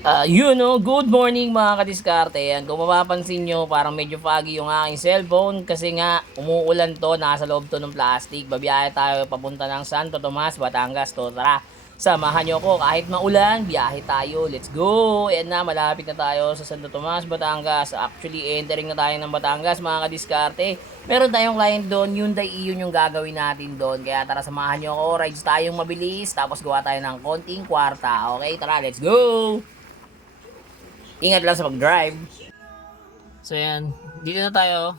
Good morning mga kadiskarte. Yan, kung mapapansin nyo, parang medyo foggy yung aking cellphone kasi nga umuulan to, nasa loob to ng plastic. Babiyahe tayo papunta ng Santo Tomas, Batangas to. Tara, samahan nyo ko kahit maulan, biyahe tayo. Let's go! Yan na, malapit na tayo sa Santo Tomas, Batangas. Actually, entering na tayo ng Batangas mga kadiskarte. Meron tayong client doon, Hyundai Ion yung gagawin natin doon. Kaya tara, samahan nyo ako, rides tayong mabilis, tapos gawa tayo ng konting kwarta. Okay, tara, let's go! Ingat lang sa pag-drive. So yan, dito na tayo.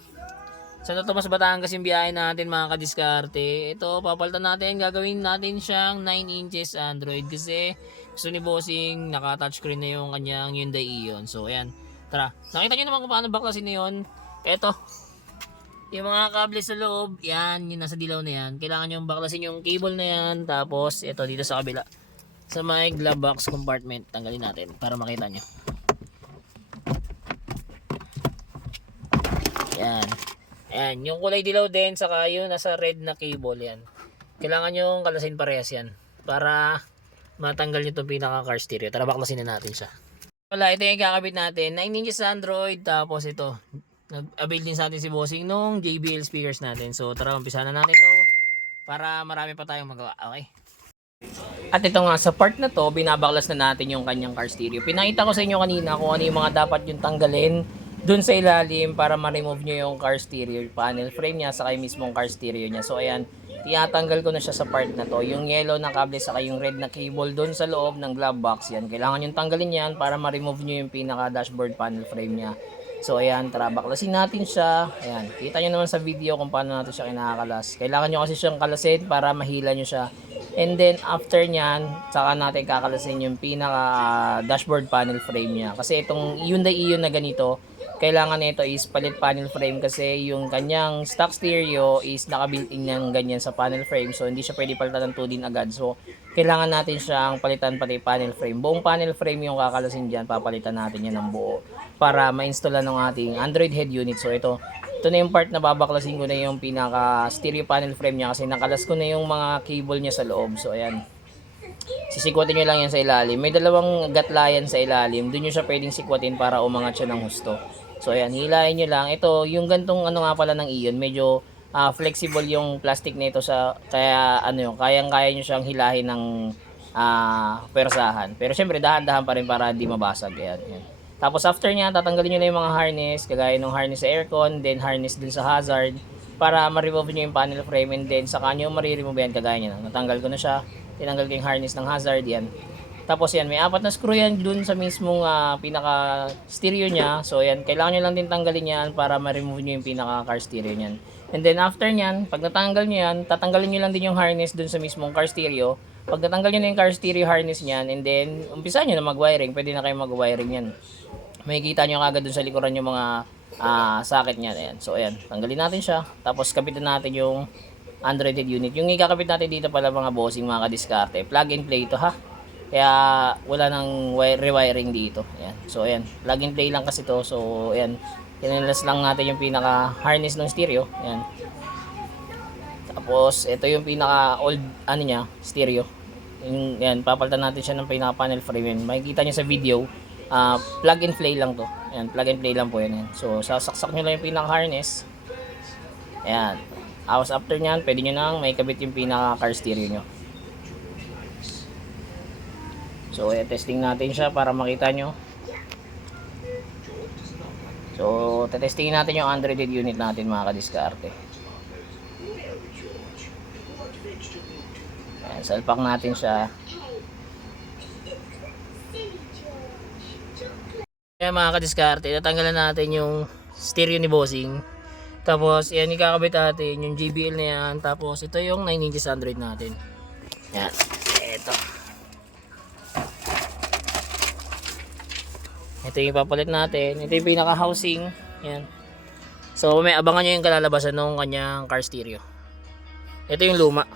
Santo Tomas, Batangas yung biyahe natin mga kadiskarte. Ito, papalitan natin, gagawin natin siyang 9 inches Android kasi gusto ni Bossing, naka-touchscreen na yung kanyang Hyundai Ion. So ayan, tara. Nakita nyo naman kung paano baklasin na yun. Ito, yung mga kable sa loob, yan, yung nasa dilaw na yan. Kailangan nyo baklasin yung cable na yan. Tapos, ito, dito sa kabila. Sa may glove box compartment, tanggalin natin para makita nyo. Yan. Ayan, yung kulay dilaw din saka yung nasa red na cable yan. Kailangan yung kalasin parehas yan para matanggal nyo itong pinaka car stereo. Tara, baklasin na natin siya. Wala, ito yung kakabit natin. 9 inches Android, tapos ito. Nag-avail din sa atin si Bossing nung JBL speakers natin. So tara, umpisa na natin ito para marami pa tayong magawa. Okay? At ito nga, sa part na to, binabaklas na natin yung kanyang car stereo. Pinakita ko sa inyo kanina kung ano yung mga dapat yung tanggalin dun sa ilalim para ma-remove nyo yung car stereo panel frame niya saka yung mismong car stereo niya. So ayan, tinatanggal ko na siya sa part na to. Yung yellow na kable saka yung red na cable dun sa loob ng glove box yan. Kailangan yung tanggalin yan para ma-remove nyo yung pinaka dashboard panel frame niya. So ayan, tara, baklasin natin siya. Ayan, kita nyo naman sa video kung paano natin siya kinakalas. Kailangan nyo kasi siyang kalasin para mahila nyo siya. And then after nyan, saka natin kakalasin yung pinaka dashboard panel frame niya. Kasi itong Hyundai Ion na ganito, kailangan nito is palit panel frame kasi yung kanyang stock stereo is naka-built-in ng ganyan sa panel frame. So hindi siya pwede palitan ng 2 din agad. So kailangan natin siyang palitan pati panel frame. Buong panel frame yung kakalasin dyan, papalitan natin yan ng buo para ma-install ng ating Android head unit. So ito na yung part na babaklasin ko na yung pinaka stereo panel frame niya kasi nakalas ko na yung mga cable niya sa loob. So ayan, sisikwatin nyo lang yan sa ilalim. May dalawang gatlayan sa ilalim, doon nyo siya pwedeng sikwatin para umangat siya ng husto. So ayan, hilahin nyo lang. Ito, yung gantong ano nga pala ng Ion, medyo flexible yung plastic nito sa kaya ano yun, kayang-kaya nyo siyang hilahin ng persahan. Pero syempre dahan-dahan pa rin para di mabasag. Ayan. Tapos after niya, tatanggalin nyo na yung mga harness, kagaya ng harness sa aircon, then harness dun sa hazard, para ma-remove nyo yung panel frame, and then saka nyo ma-remove yan, kagaya nyo. Natanggal ko na siya, tinanggal ko yung harness ng hazard, yan. Tapos yan, may 4 na screw yan dun sa mismong pinaka stereo niya. So yan, kailangan nyo lang din tanggalin yan para ma-remove nyo yung pinaka car stereo niyan. And then after nyan, pag natanggal nyo yan, tatanggalin nyo lang din yung harness dun sa mismong car stereo. Pag natanggal nyo na yung car stereo harness nyan, and then umpisa nyo na mag-wiring, pwede na kayo mag-wiring yan. Makikita nyo kagad dun sa likuran yung mga socket niya. Ayan. So ayan, tanggalin natin siya. Tapos kapitan natin yung Android head unit. Yung ikakapit natin dito pala mga bossing, mga kadiskarte, plug and play ito ha. Kaya wala nang rewiring dito. Ayan. So ayan, plug and play lang kasi to. So ayan, kinilas lang natin yung pinaka harness ng stereo. Ayan. Tapos ito yung pinaka old ano niya, stereo. Yung, ayan, papalitan natin siya ng pinaka panel frame. Makikita niyo sa video. Plug and play lang to. Ayan, plug and play lang po yan. So, sasaksak nyo lang yung pinaka harness. Ayan. Tapos after nyan, pwede nyo nang may kabit yung pinaka car stereo nyo. So, ayan, testing natin siya para makita nyo. So, testingin natin yung Android unit natin mga kadiskarte. Ayan, salpak natin siya. Kaya mga kadiskarte, tatanggalan natin yung stereo ni Bossing. Tapos yan, ikakabit natin yung JBL na yan. Tapos ito yung 9 inches Android natin. Yan, ito. Ito yung ipapalit natin. Ito yung pinaka housing. Yan. So may abangan nyo yung kalalabasan ng kanyang car stereo. Ito yung luma.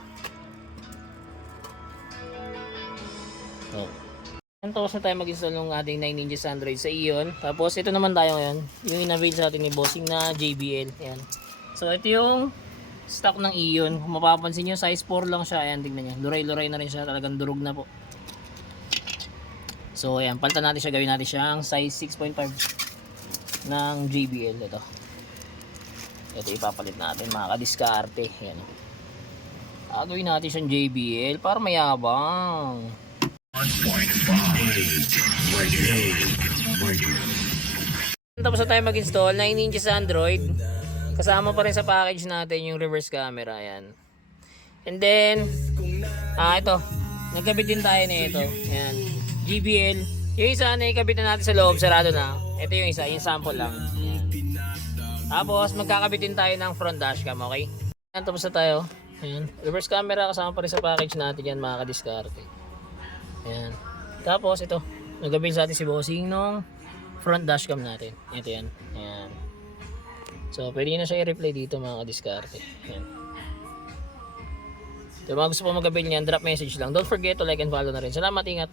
Tapos na tayo mag-install ng ating 9 inches Android sa Ion. Tapos ito naman tayo ngayon, yung in-avail sa atin ni Bossing na JBL. Ayan. So ito yung stock ng Ion. Kung mapapansin nyo, size 4 lang siya. Ayan, tignan nyo. Luray-luray na rin siya. Talagang durog na po. So ayan, palitan natin siya, gawin natin siyang size 6.5 ng JBL. Ito ipapalit natin mga kadiskarte. Ayan. Gawin natin siyang JBL para mayabang. Tapos na tayo mag-install 9 inches Android. Kasama pa rin sa package natin yung reverse camera. Ayan. And then ito, nagkabit din tayo nito. Ayan, JBL. Yung isa na ikabit na natin sa loob, sarado na. Ito yung isa, yung sample lang. Ayan. Tapos magkakabit din tayo ng front dashcam, okay? Ayan, tapos na tayo. Ayan, reverse camera kasama pa rin sa package natin yan mga kadiskarte. Ayan. Tapos ito, nagkabit sa atin si bossing nung front dashcam natin. Ito yan. Ayan. So pwede nyo na siya i-replay dito mga kadiskarte. Ayan. So mga gusto po mag-avail niyan, drop message lang. Don't forget to like and follow na rin. Salamat, ingat.